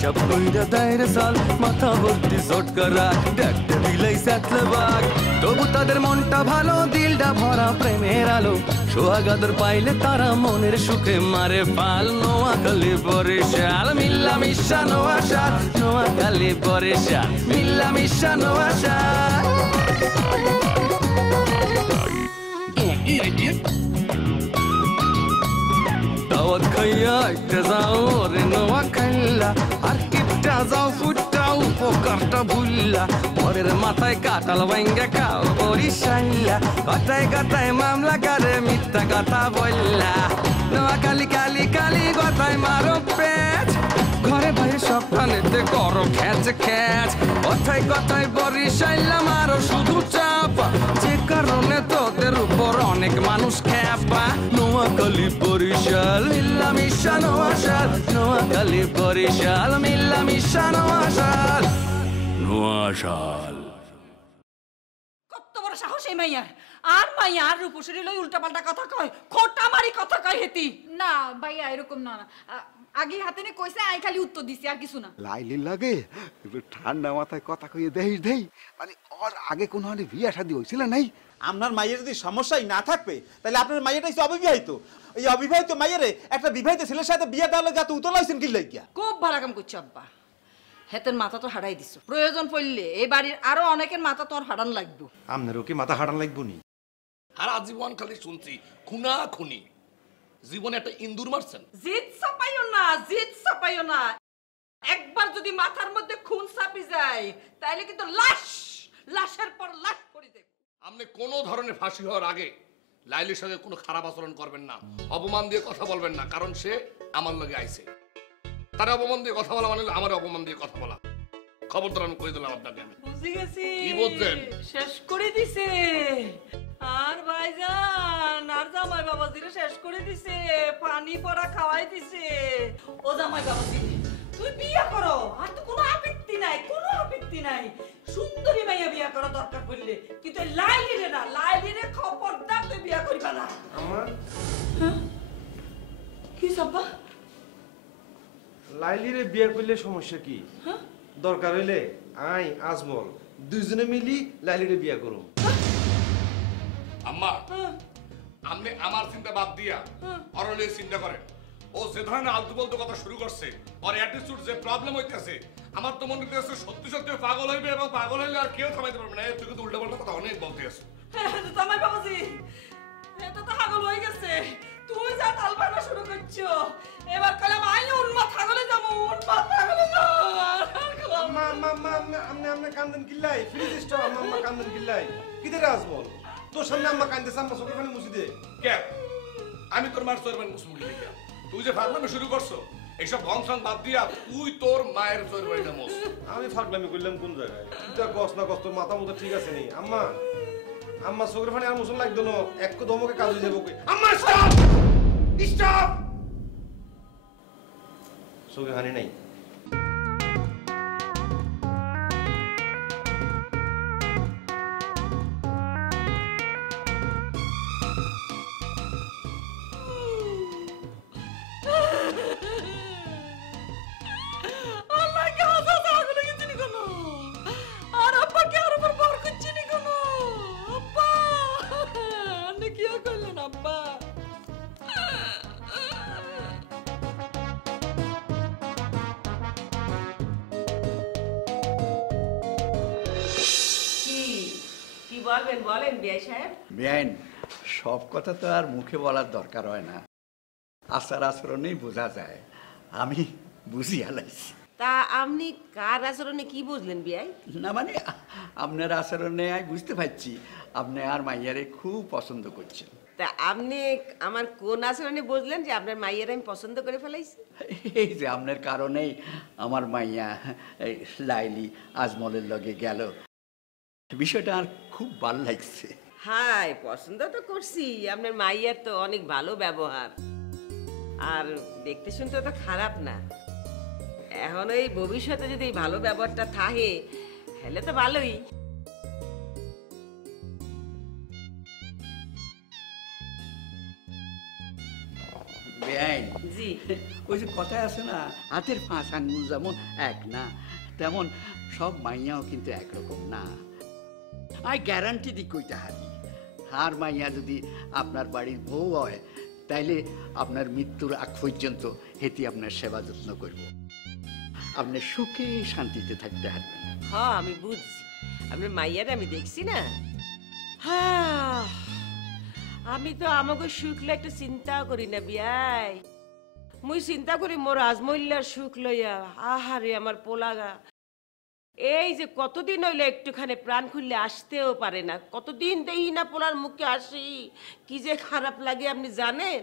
হিসাব কইরা দায়ের সাল মাথা ভর্তি ঝটকারা দেখতে দিলেই স্যাতলে বাঘ তবু তাদের মনটা ভালো দিলটা ভরা প্রেমের আলো সোহাগাদর পাইলে তারা মনের সুখে মারে পাল নোয়াখালী বরিশাল মিল্লা মিশা নোয়াশাল নোয়াখালী বরিশাল মিল্লা মিশা নোয়াশাল দাওয়াত খাইয়া একটা যাও রে নোয়াখাইলা আর কিপটা যাও ফুটাও উপকারটা ভুললা পরের মাথায় কাটাল ভাঙ্গা খাও বরিশাইলা কথায় কথায় মামলা করে মিথ্যা কথা বললা নোয়াখালী কালি কালি কথায় মারো পেট ঘরে বাইরে সব প্রাণীতে করো খ্যাচ খ্যাচ কথায় কথায় বরিশাইলা মারো শুধু চাপ যে কারণে তোদের উপর অনেক মানুষ খ্যাপা নোয়াখালী বরিশাল মিল্লা মিশা নোয়াশাল নোয়াখালী বরিশাল মিল্লা মিশা নোয়াশাল নোয়াশাল কত বড় সাহস এই মাইয়ার আর মাইয়া আর রূপসী লই উল্টাপাল্টা কথা কয় খোটা মারি কথা কয় হেতি না ভাইয়া এরকম না আগে হাতে নে কইছে আই খালি উত্তর দিছি আর কিছু না লাইলি লাগে ঠান্ডা মাথায় কথা কইয়ে দেই মানে ওর আগে কোনো বিয়ে শাদী হয়েছিল নাই আপনার মায়ের যদি সমস্যাই না থাকবে তাহলে আপনার মায়েরটাই অবিবাহিত এই অবিবাহিত মায়ের একটা বিবাহিত ছেলের সাথে বিয়ে দেওয়া লাগে এত উতলাইছেন কি লাগিয়া খুব ভালো কাম করছো আব্বা হেতের মাথা তো হারাই দিছো প্রয়োজন পড়লে এই বাড়ির আরো অনেকের মাথা তোর হারান লাগবে আপনারও কি মাথা হারান লাগবো নি আর আজীবন খালি শুনছি খুনা খুনি জীবনে একটা ইন্দুর মারছেন জিত চাপাইও না একবার যদি মাথার মধ্যে খুন চাপি যায় তাইলে কিন্তু লাশের পর লাশ পড়ে দেব আপনি কোনো ধরনের ফাঁসি হওয়ার আগে লাইলির সাথে কোনো খারাপ আচরণ করবেন না অপমান দিয়ে কথা বলবেন না কারণ সে আমার লগে আইছে তার অপমান দিয়ে কথা বলা মানে আমার অপমান দিয়ে কথা বলা খবরদার আমি কই দিলাম আপনাকে আমি বুঝি গেছি কি বলছেন শেষ করে দিছে আর ভাইজান আর জামাই বাবাজিরে শেষ করে দিছে পানি পড়া খাওয়াই দিছে ও জামাই বাবাজি তুই বিয়ে করো আর তো কোনো আপত্তি নাই সুন্দরী মাইয়া বিয়ে করা দরকার পড়লে কিন্তু লাইলিরে খবরদার তুই বিয়ে করবা না আমার কি সাব্বা লাইলিরে বিয়ে করলে সমস্যা কি দরকার হইলে আই আজমল দুইজনে মিলি লাইলিরে বিয়ে করুম আম্মা আপনি আমার চিন্তা বাদ দিয়া অরলের চিন্তা করেন ও যে ধরনের আলতু বলতু কথা শুরু করছে ওর অ্যাটিটিউড যে প্রবলেম হইতেছে আমার তো মনে হচ্ছে সত্যি সত্যি পাগল হইবে এবং পাগল হইলে আর কেউ থামাইতে পারবে না তুই কিন্তু উল্টাপাল্টা কথা অনেক বলতে আছে জামাই বাবাজি এটা তো পাগল হয়ে গেছে তুই যা তালবানা শুরু করছো এবার কলাম আই উন্মাদ পাগলে যাবো উন্মাদ পাগলে না আমনে কান্দন কিল্লাই ফ্রিজ স্টপ আম্মা কান্দন কিল্লাই কিদের আজমল তোর সামনে আম্মা কান্দে সাম্মা চোখের পানি মুছি দে কে আমি তোর মার চোরবেন মুসমুড়ি লিখা তুই যে ফাগলামি শুরু করছো এইসব ভংসন বাদ দিয়া তুই তোর মায়ের চোরবাড়িটা মোস আমি ফাগলামি করলাম কোন জায়গায় তুই কষ্ট না কষ্ট মাথা মতো ঠিক আছে নি আম্মা চোখের পানি আর মুসল লাগতো না এক দমকে কাজ হয়ে যাবো আম্মা স্টপ চোখে হানি নাই বলেন বিআই সাহেব বেআইন সব কথা তো আর মুখে বলার দরকার হয় না আচার আচরণেই বোঝা যায় আমি বুঝি আলাইছি তা আপনি কার আচরণে কি বুঝলেন বিআই না মানে আপনার আচরণে আমি বুঝতে পারছি আপনি আর মাইয়ারে খুব পছন্দ করছেন তা আপনি আমার কোন আচরণে বুঝলেন যে আপনার মাইয়ার আমি পছন্দ করে ফেলাইছি এই যে আপনার কারণেই আমার মাইয়া লাইলি আজমলের লগে গেল বিষয়টা আর খুব ভালো লাগছে হাই পছন্দ তো করছি আপনার মাইয়ার তো অনেক ভালো ব্যবহার আর দেখতে শুনতে তো খারাপ না এখন এই ভবিষ্যতে যদি ভালো ব্যবহারটা থাকে তাহলে তো ভালোই বেআইন জি। ওই যে কথায় আছে না, হাতের 5 আঙ্গুল যেমন এক না, তেমন সব মাইয়াও কিন্তু একরকম না। আই গ্যারান্টি দি কইতে হারি, আর মাইয়া যদি আপনার বাড়ির বউ হয় তাইলে আপনার মৃত্যুর আগ পর্যন্ত হেতি আপনার সেবা যত্ন করব, আপনি সুখে শান্তিতে থাকতে পারবেন। হ্যাঁ আমি বুঝছি, আপনার মাইয়ারে আমি দেখছি না। হ্যাঁ আমি তো আমাকে সুখ একটা চিন্তা করি না বিয়াই, মুই চিন্তা করি মোর আজমইল্লার সুখ লইয়া। আহারে আমার পোলাগা, এই যে কতদিন হইলো একটুখানি প্রাণ খুললে আসতেও পারে না, কতদিন দেখি না পোলার মুখে আসি, কি যে খারাপ লাগে আপনি জানেন।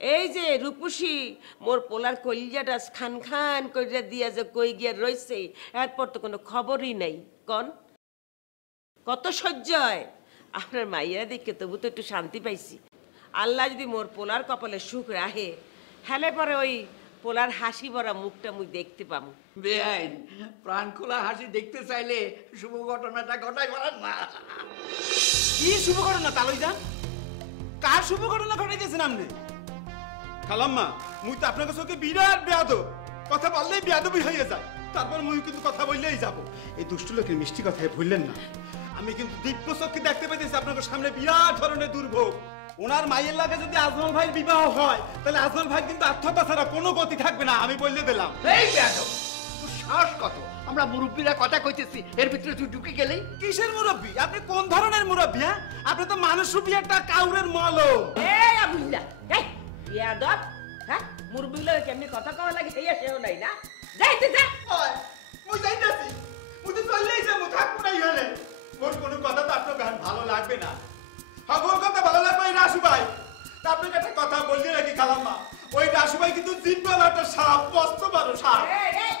এই যে রূপসী মোর পোলার কলিজাটা খান খান কইরা দিয়া যে কই গিয়া রইছে, এরপর তো কোনো খবরই নাই। কন কত সহ্য হয় আপনার মাইয়া দেখে, তবু তো একটু শান্তি পাইছি। আল্লাহ যদি মোর পোলার কপালে সুখ রাহে, হেলে পরে ওই পোলার হাসি ভরা মুখটা মুই দেখতে পাবো। বেআইন প্রাণ খোলা হাসি দেখতে চাইলে শুভ ঘটনাটা ঘটাই পারেন না। কি শুভ ঘটনা তালই যান? কার শুভ ঘটনা ঘটাইতেছেন আপনি? খালাম্মা মুই তো আপনার চোখে বিরাট বেয়াদব, কথা বললেই বেয়াদবি হয়ে যায়, তারপর মুই কিন্তু কথা বললেই যাব। এই দুষ্ট লোকের মিষ্টি কথায় ভুললেন না, আমি কিন্তু দিব্য চোখে দেখতে পাইতেছি আপনার সামনে বিরাট ধরনের দুর্ভোগ। ওনার মায়ের লাগে যদি আজমল ভাইয়ের বিবাহ হয়, তাহলে আজমল ভাই কিন্তু আত্মহত্যা ছাড়া কোনো গতি থাকবে না, আমি বললে দিলাম। এই বেয়াদব, তোর সাহস কত? আমরা মুরব্বীরা কথা কইতেছি, এর ভিতরে তুই ঢুকে গেলেই। কিসের মুরব্বী? আপনি কোন ধরনের মুরব্বী? হ্যাঁ আপনি তো মানুষ রূপী একটা কাউরের মল। এই আবুল্লাহ, এই বিয়াদব, হ্যাঁ মুরব্বিগুলো কেমনি কথা কওয়া লাগে এই সেও নাই না। যাইতে যা। মুই যাইতাছি, মুই তো চললেই যাবো, থাকবো না ইহানে। মোর কোনো কথা তো আপনার গান ভালো লাগবে না। হ্যাঁ মোর কথা ভালো লাগবে ওই রাসু ভাই। তা আপনাকে একটা কথা বললি নাকি খালাম্মা, ওই রাসু ভাই কিন্তু জিনওয়ালা একটা সাপ, মস্ত বড় সাপ।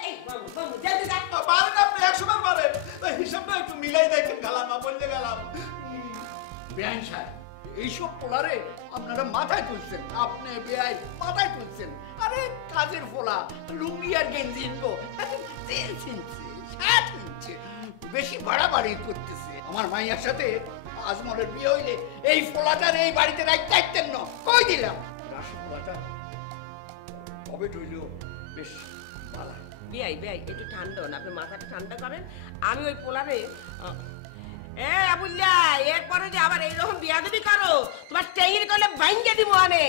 এই বাবু বাবু যাইতে যা। পারেন আপনি 100 বার পারেন, হিসাবটা একটু মিলাই দেখেন খালাম্মা, বলতে গেলাম। বেআইন সাহেব, এইসব পোলারে আপনারা মাথায় তুলছেন, আপনি বেআইন মাথায় তুলছেন। আরে কাজের ফোলা লুঙ্গি আর গেঞ্জি ইনবো, জিন্স ইনছে, শার্ট ইনছে, বেশি বাড়াবাড়ি করতেছে। আমার মাইয়ার সাথে আজমলের বিয়ে হইলে এই ফোলাটার এই বাড়িতে রাখতেন না, কই দিলাম। রাসু ফোলাটা কবে ঢুইল বেশ ভালো। বিয়াই বিয়াই একটু ঠান্ডা হন, আপনি মাথাটা ঠান্ডা করেন। আমি ওই পোলারে আবুল্লাহ, এরপরে যে আবার এইরকম বিয়াদবি করো, তোমার টেঙ্গির করলে ভাঙ্গে দিব আনে।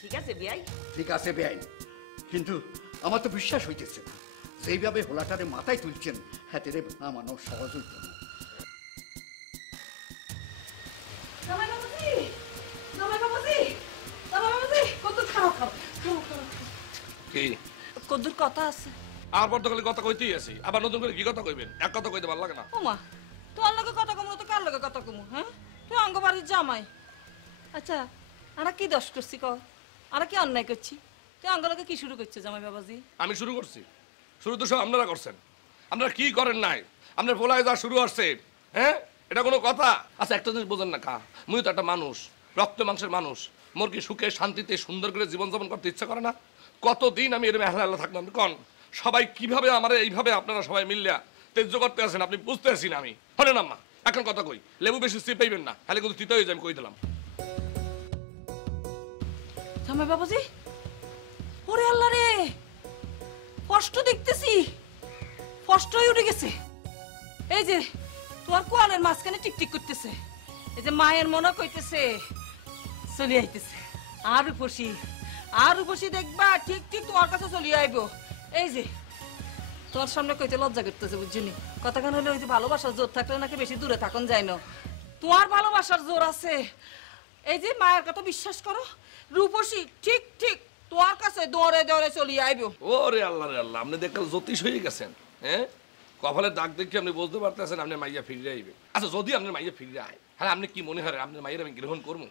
ঠিক আছে বিয়াই? ঠিক আছে বেআইন, কিন্তু আমার তো বিশ্বাস হইতেছে না, যেইভাবে হোলাটারে মাথায় তুলছেন হাতে রে আমানো সহজ হইত না। জামাই বাবাজি, জামাই বাবাজি, জামাই বাবাজি, কত খাও খাও খাও খাও। কি কদ্দুর কথা আছে? আর বড় খালি কথা কইতেই আছি, আবার নতুন করে কি কথা কইবেন? এক কথা কইতে ভালো লাগে না। ওমা, তোর লগে কথা কমু তো কার লগে কথা কমু? হ্যাঁ তুই অঙ্গবাড়ির জামাই। আচ্ছা আরা কি দোষ করছি ক? আরা কি অন্যায় করছি? তুই অঙ্গ লগে কি শুরু করছিস জামাই বাবাজি? আমি শুরু করছি? শুরু তো সব আপনারা করছেন। আপনারা কি করেন নাই? আপনার পোলায় যা শুরু হচ্ছে, হ্যাঁ এটা কোনো কথা? আচ্ছা একটা জিনিস বোঝেন না কা, মুই তো একটা মানুষ, রক্ত মাংসের মানুষ, মোর কি সুখে শান্তিতে সুন্দর করে জীবনযাপন করতে ইচ্ছা করে না? কতদিন আমি এরকম হেলা হেলা থাকলাম কন? সবাই কিভাবে আমার এইভাবে আপনারা সবাই মিললে তেজ্য করতে আছেন, আপনি বুঝতে পারছি না আমি। হলে না মা, এখন কথা কই, লেবু বেশি চিপাইবেন না, তাহলে কিন্তু তিতা হয়ে যায়, আমি কই দিলাম। জামাই বাবাজি, ওরে আল্লাহ রে, কষ্ট দেখতেছি, কষ্টই উঠে গেছে। এই যে তোমার কোয়ালের মাঝখানে টিকটিক করতেছে, এই যে মায়ের মনে কইতেছে চলে আইতেছে। আর উপসি দেখবা ঠিক ঠিক তোমার কাছে চলে আইব। এই যে তোমার সামনে কইতে লজ্জা করতেছে, বুঝছিনি? কথা কেন হলে ওই যে ভালোবাসার জোর থাকলে নাকি বেশি দূরে থাকুন যায় না। তোমার ভালোবাসার জোর আছে, এই যে মায়ের কথা বিশ্বাস করো, রূপসী ঠিক ঠিক তোমার কাছে দৌড়ে দৌড়ে চলে আইব। ওরে আল্লাহ রে আল্লাহ, আপনি দেখলে জ্যোতিষ হয়ে গেছেন। হ্যাঁ কপালের দাগ দেখে আপনি বুঝতে পারতেছেন আপনি মাইয়া ফিরে আইবে। আচ্ছা যদি আপনার মাইয়া ফিরে আয়, হ্যাঁ আপনি কি মনে হয় আপনার মাইয়ের আমি গ্রহণ করবো?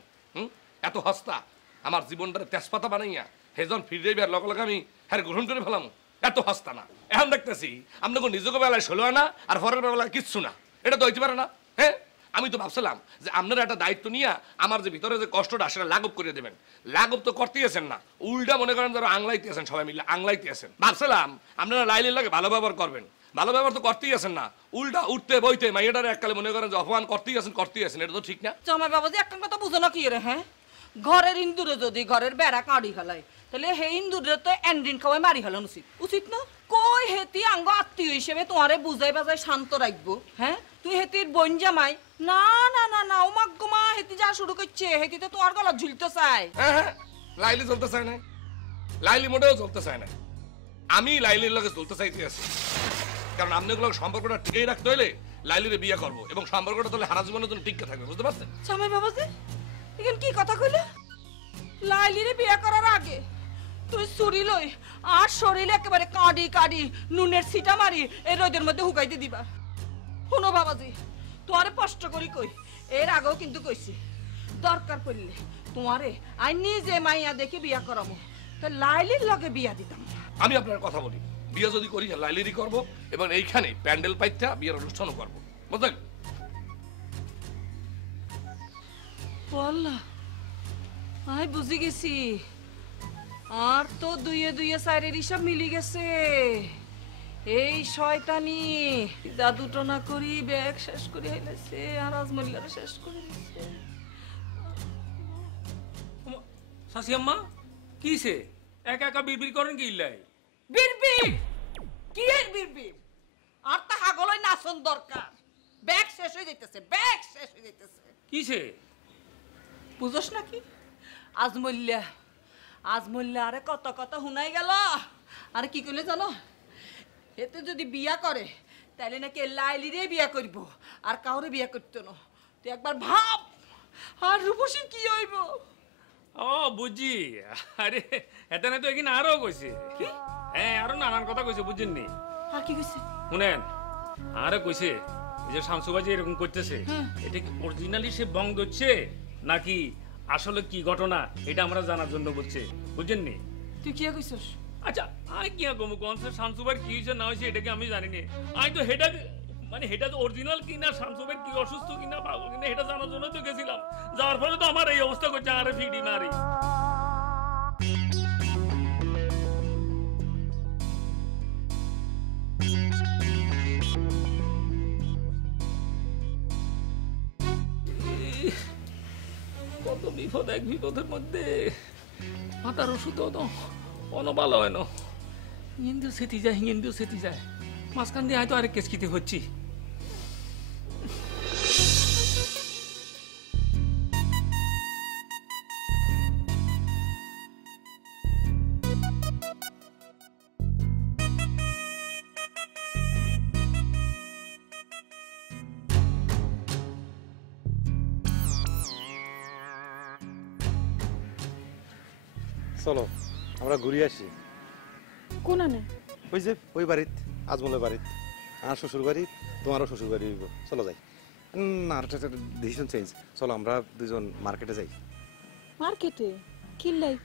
এত হস্তা আমার জীবনটারে তেজপাতা বানাইয়া হেজন ফিরে আইবে, আর লগে লগে আমি হ্যাঁ গ্রহণ করে ফেলাম? এত হস্তা না। এখন দেখতেছি আপনাকে নিজেকে বেলায় 16 আনা আর পরের বেলায় কিচ্ছু না, এটা তো হইতে পারে না। হ্যাঁ আমি তো ভাবছিলাম যে আপনারা একটা দায়িত্ব নিয়ে আমার যে ভিতরে যে কষ্টটা সেটা লাঘব করে দেবেন। লাঘব তো করতেই আছেন না, উল্টা মনে করেন যারা আংলাইতে আছেন, সবাই মিলে আংলাইতে আছেন। ভাবছিলাম আপনারা লাইলের লাগে ভালো ব্যবহার করবেন, ভালো ব্যবহার তো করতেই আছেন না, উল্টা উঠতে বইতে মাইয়াটারে এককালে মনে করেন যে অপমান করতেই আছেন, এটা তো ঠিক না। জামাই বাবাজি একটা কথা বুঝো না কি রে? হ্যাঁ ঘরের ইন্দুরে যদি ঘরের বেড়া কাঁড়ি ফেলায়, তাহলে হে হিন্দুরে তো এন্ডিন খাওয়াই মারি ফেলান উচিত উচিত না কই হেতি আঙ্গ আত্মীয় হিসেবে তোমারে বুঝাই বাজাই শান্ত রাখবো হ্যাঁ তুই হেতির বোন জামাই না না না না ও মাগ্গমা হেতি যা শুরু করছে হেতি তো তোমার গলা ঝুলতে চায় হ্যাঁ লাইলি চলতে চায় না লাইলি মোটেও চলতে চায় না আমি লাইলির লগে চলতে চাইতে আছি কারণ আপনাগুলো সম্পর্কটা ঠিকই রাখতে হইলে লাইলিরে বিয়ে করবো এবং সম্পর্কটা তাহলে হারা জীবনের জন্য টিকে থাকবে বুঝতে পারছেন জামাই বাবাজি এখানে কি কথা কইলে লাইলিরে বিয়ে করার আগে তুই চুরি লই আর শরীরে একেবারে কাঁদি কাঁদি নুনের ছিটা মারি এই রোদের মধ্যে হুকাইতে দিবা শোনো বাবাজি তোমারে কষ্ট করি কই এর আগেও কিন্তু কইছি দরকার পড়লে তোমারে আই নিজে মাইয়া দেখে বিয়া করাবো তা লাইলির লগে বিয়া দিতাম আমি আপনার কথা বলি বিয়ে যদি করি লাইলিরই করবো এবং এইখানে প্যান্ডেল পাইটা বিয়ের অনুষ্ঠানও করবো বুঝলেন বললা আই বুঝি গেছি আর তো দুইয়ে দুইয়ে সাইরের হিসাব মিলি গেছে এই শয়তানি জাদু টনা করি ব্যাগ শেষ করে হইলেছে আর আজমল্লারে শেষ করে দিছে শাশি আম্মা কিসে একা একা বিড়বিড় করেন কি ইল্লাই বিড়বিড় কি এর বিড়বিড় আর তা হাগলই নাচন দরকার ব্যাগ শেষ হয়ে যাইতেছে ব্যাগ শেষ হয়ে যাইতেছে কিসে বুঝোস নাকি আজমল্লা আজমল্লা আরে কত কত হুনাই গেল আরে কি কইলে জানো এতে যদি বিয়া করে তাহলে নাকি লাইলিরে বিয়া করব আর কাউরে বিয়া করতো না তুই একবার ভাব আর রূপসী কি হইব ও বুঝছি আরে এতে না তো এখানে আরো কইছে হ্যাঁ আরো নানান কথা কইছে বুঝছেন নি আর কি কইছে শুনেন আরে কইছে এই যে শামসুবাজি এরকম করতেছে এটা কি অরিজিনালি সে বং দিচ্ছে নাকি আসলে কি ঘটনা এটা আমরা জানার জন্য বলছে বুঝছেন নি তুই কি কইছস আচ্ছা আই কি কম কোন সে শামসুবার কি হইছে না হইছে এটা কি আমি জানি না আই তো হেডা মানে হেডা তো অরিজিনাল কি না শামসুবার কি অসুস্থ কি না পাগল কি না এটা জানার জন্য তো গেছিলাম যাওয়ার ফলে তো আমার এই অবস্থা করছে আরে ফিডি মারি কত বিপদ এক বিপদের মধ্যে মাথার ওষুধ তো অন ভালো হয় না হিন্দু সেটি যায় হিন্দু সেটি যায় মাঝখান দিয়ে হয়তো আরেক কেসকিতে হচ্ছি চলো আমরা ঘুরে আসি কোন আনে ওই যে ওই বাড়িত আজমলের বাড়িত আমার শ্বশুর বাড়ি তোমারও শ্বশুর বাড়ি হইব চলো যাই না আর একটা ডিসিশন চেঞ্জ চলো আমরা দুজন মার্কেটে যাই মার্কেটে কিল্লাই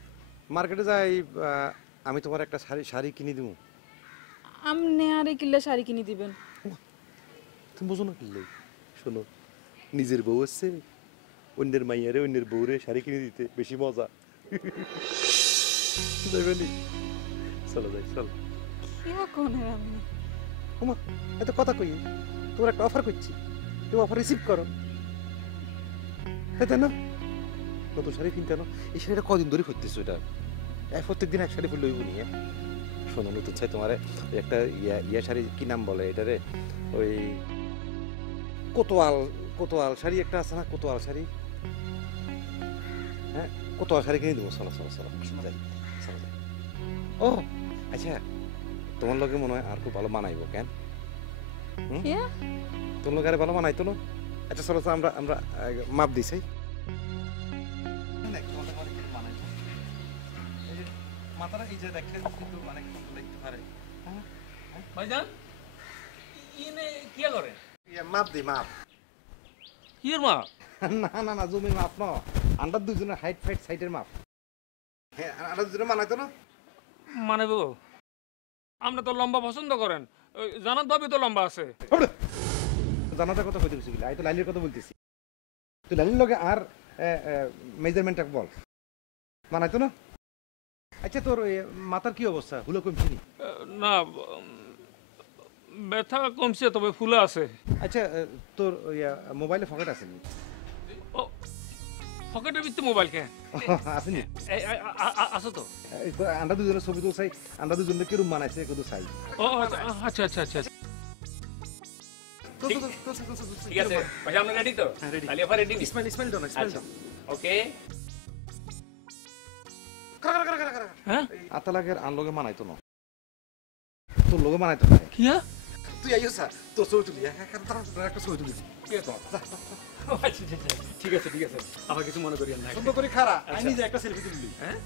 মার্কেটে যাই আমি তোমার একটা শাড়ি কিনে দিব আমনে আরে কিল্লা শাড়ি কিনে দিবেন তুমি বুঝো না কিনলে শোনো নিজের বউ আছে অন্যের মাইয়ারে অন্যের বউরে শাড়ি কিনে দিতে বেশি মজা যাইবেনি চলো যাই চলো কি কোন আমি ওমা এত কথা কই তোমার একটা অফার করছি তুমি অফার রিসিভ করো তাই না নতুন শাড়ি কিনতে না এই শাড়িটা কদিন ধরে খুঁজতেছো এটা প্রত্যেক দিন এক শাড়ি ফুল লইব নিয়ে শোনো নতুন চাই তোমার একটা ইয়া শাড়ি কি নাম বলে এটারে ওই কোতোয়াল শাড়ি একটা আছে না কোতোয়াল শাড়ি হ্যাঁ কোতোয়াল শাড়ি কিনে দেবো চলো চলো চলো যাই চলো যাই ও আচ্ছা তোমার লগে মনে হয় আর খুব ভালো মানাইবো কেন তোমার লগে আরে ভালো মানাইতো না আচ্ছা চলো আমরা আমরা মাপ দিছি মাথাটা এই যে দেখলে কিন্তু অনেক দেখতে পারে ভাইজান ইনে কি করে মাপ দি মাপ কির মাপ না না না জমির মাপ না আমরা দুজনের হাইট ফাইট সাইডের মাপ হ্যাঁ আমরা দুজনে মানাইতো না মানে বউ আপনি তো লম্বা পছন্দ করেন জানাত ভাবি তো লম্বা আছে জানাতার কথা কইতে গেছি আমি তো লাইলির কথা বলতেছি তুই লাইলির লগে আর মেজারমেন্টটা বল মানাইতো না আচ্ছা তোর মাথার কি অবস্থা হুলো কমছে নি না ব্যথা কমছে তবে ফুলে আছে আচ্ছা তোর মোবাইলে পকেট আছে নি ও পকেটের ভিতরে মোবাইল কে আসেনি আছে তো আমরা দুজনের ছবি তো চাই, আমরা দুজনে কিরম মানাইছে কত চাই। ও আচ্ছা আচ্ছা আচ্ছা ঠিক আছে ভাই আমরা রেডি তো তাহলে এবার রেডি ইসমাইল ডন ইসমাইল ডন ওকে হ্যাঁ আতালাগের আনলগে মানাইতো না, তোর লগে মানাইতো না। কি হ্যাঁ তুই আইও স্যার, তোর ছবি তুলি একটা ছবি তুলি। ঠিক আছে ঠিক আছে আমার কিছু মনে করিয়েন না সুন্দর করে খারা আমি নিজে একটা সেলফি তুলি। হ্যাঁ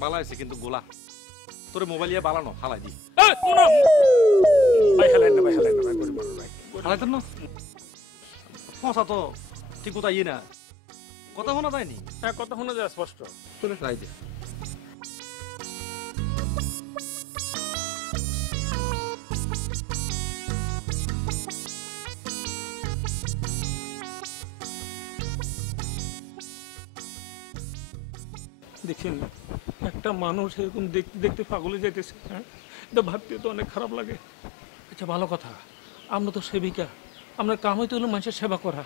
বালা আছে কিন্তু গোলা তোর মোবাইল ইয়া বালানো হালাই দি ভাই হালেন না ভাই গরিব ভাই হালাইতেন না ফসা তো ঠিক কথা ইয়ে না কথা শোনা যায়নি। হ্যাঁ কথা শোনা যায় স্পষ্ট তোলে চাই দে দেখছেন একটা মানুষ এরকম দেখতে দেখতে পাগলে যাইতেছে, হ্যাঁ এটা ভাবতে তো অনেক খারাপ লাগে। আচ্ছা ভালো কথা, আমরা তো সেবিকা, আমরা কাম হইতে হলো মানুষের সেবা করা।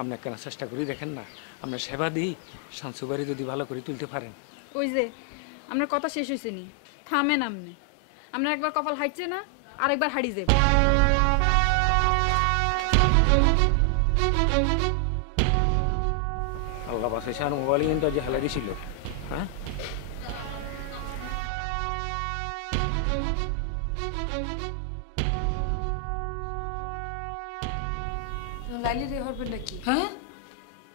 আমরা কেন চেষ্টা করি দেখেন না, আমরা সেবা দিই, শান্সুবাড়ি যদি ভালো করে তুলতে পারেন। ওই যে আপনার কথা শেষ হয়েছে নি, থামেন আপনি। আমরা একবার কপাল হাঁটছে না, আরেকবার হারিয়ে যাবে। আল্লাহ বাসে সার মোবাইল কিন্তু আজ হেলা দিছিল। হ্যাঁ লাইলি রে হরবেন নাকি? হ্যাঁ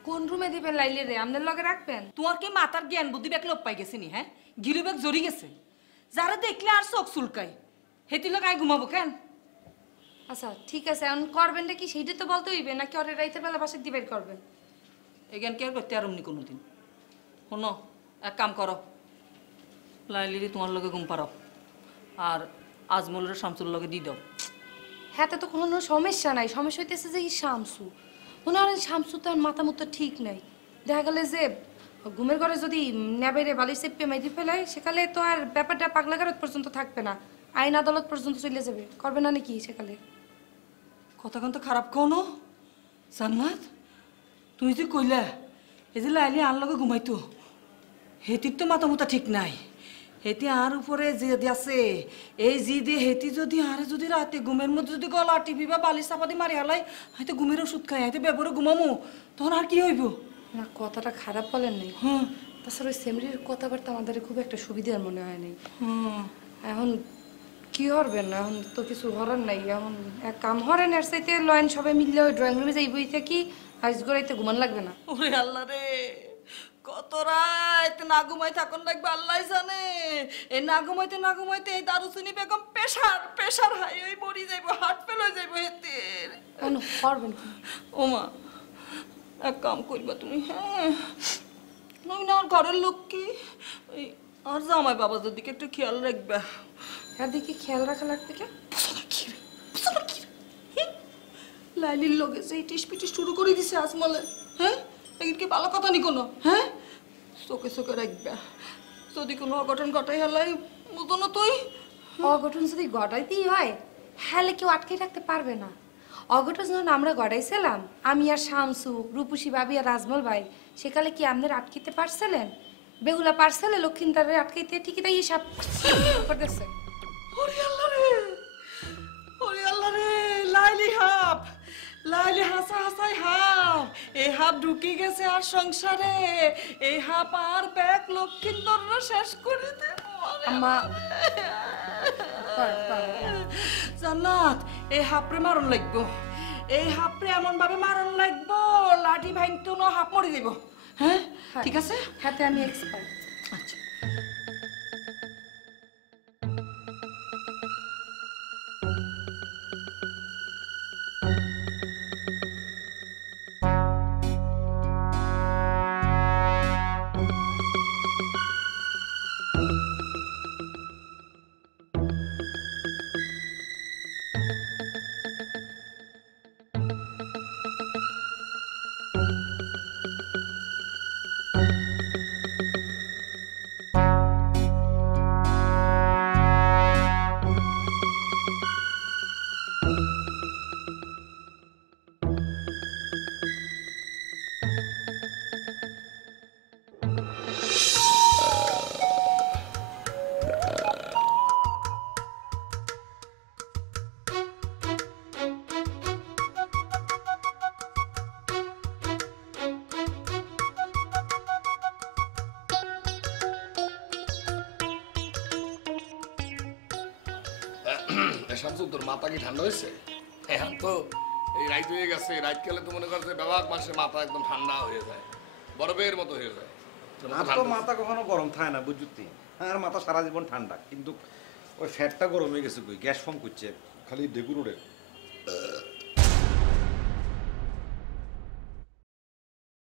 কোন রুমে দিবেন লাইলি রে? আপনার লগে রাখবেন? তোমার কি মাথার জ্ঞান বুদ্ধি ব্যাগ লোপ পাই গেছে নি? হ্যাঁ গিলু ব্যাগ জড়ি গেছে, যারা দেখলে আর চোখ চুলকায়, হেতি লোক আই ঘুমাবো কেন? আচ্ছা ঠিক আছে, এখন করবেনটা কি সেইটা তো বলতে হইবে, নাকি ওরে রাইতের বেলা বাসা দিবেন করবেন? এই জ্ঞান কেয়ার করতে আর অমনি কোনোদিন। শোনো এক কাম করো, লাইলিরি তোমার লগে ঘুম পাড়াও, আর আজমলের শামসুর লগে দিয়ে দাও। হ্যাঁ তো কোনো সমস্যা নাই, সমস্যা হইতেছে যে এই শামসু, মনে হয় শামসু তো আর মাথা মতো ঠিক নাই। দেখা গেলে যে ঘুমের ঘরে যদি নেবেরে বালিশ চেপে মাইরি ফেলায়, সেকালে তো আর ব্যাপারটা পাগলাগারত পর্যন্ত থাকবে না, আইন আদালত পর্যন্ত চলে যাবে। করবে না নাকি সেকালে? কথা তো খারাপ কও না জান্নাত, তুই যে কইলা এই যে লাইলি আর লগে ঘুমাইতো, হেতির তো মাথা মুতা ঠিক নাই। হেতি আর উপরে যে আছে এই জি দিয়ে হেতি যদি আরে যদি রাতে ঘুমের মধ্যে যদি গলা টিপি বা বালিশ চাপা দিয়ে মারি হালাই, হয়তো ঘুমের ওষুধ খাই, হয়তো ব্যবহারে ঘুমামো, তখন আর কি হইব? না কথাটা খারাপ বলেন নাই। হ্যাঁ তাছাড়া ওই সেমরির কথাবার্তা আমাদের খুব একটা সুবিধার মনে হয় নাই। হ্যাঁ এখন কি হরবেন না, এখন তো কিছু হরার নাই। এখন এক কাম হরেন, এর চাইতে লয়েন সবাই মিললে ওই ড্রয়িং রুমে যাই বই থাকি, আইস গড়াইতে ঘুমান লাগবে না। ওরে আল্লাহ রে, কত রাত না ঘুমাই থাকুন লাগবে আল্লাহ জানে। এই না ঘুমাইতে এই দারুচিনি বেগম প্রেশার হাই ওই মরি যাইব, হার্ট ফেল হয়ে যাইব হেতের। এখন হরবেন কি? ওমা এক কাম করবা তুমি, হ্যাঁ আমি না আমার ঘরের লোক কি ওই আর জামাই বাবাদের দিকে একটু খেয়াল রাখবা। হ্যাঁ দেখি খেয়াল রাখা লাগবে কে? লাইলির লগে যে টিস পিটিস শুরু করে দিছে আজমলে, হ্যাঁ এগুলো কি ভালো কথা নি কোনো? হ্যাঁ চোখে চোখে রাখবা, যদি কোনো অঘটন ঘটাই হেলাই বুঝো না তুই। অঘটন যদি ঘটাইতেই হয়, হ্যালে কেউ আটকে রাখতে পারবে না। অঘটন যখন আমরা ঘটাইছিলাম, আমি আর শামসু, রূপসী ভাবি আর রাজমল ভাই, সেকালে কি আপনার আটকিতে পারছিলেন? বেহুলা পারছিলে লক্ষিন্দারে আটকাইতে? ঠিকই তাই হিসাব করতেছে। ওরে আল্লাহ রে, লাইলি হাসাই হাফ, এই হাফ ঢুকি গেছে আর সংসারে, এই হাফ আর ব্যাগ লক্ষ্মীন্দর শেষ করে দেব। জান্নাত এই হাফরে মারণ লাগবো, এই হাফরে এমন ভাবে মারণ লাগবো লাঠি ভাঙতো না হাফ মরে দেব। হ্যাঁ ঠিক আছে, হাতে আমি এক্সপার্ট। আচ্ছা শামসু তোর মাথা কি ঠান্ডা হয়েছে? এখন তো এই রাইত হয়ে গেছে, রাইত গেলে তো মনে করছে ব্যবহার মাসে মাথা একদম ঠান্ডা হয়ে যায়, বরফের মতো হয়ে যায়। আর তো মাথা কখনো গরম থাকে না বুঝতি, আর মাথা সারা জীবন ঠান্ডা, কিন্তু ওই ফ্যাটটা গরম হয়ে গেছে, গ্যাস ফর্ম করছে, খালি ডেগুর ওড়ে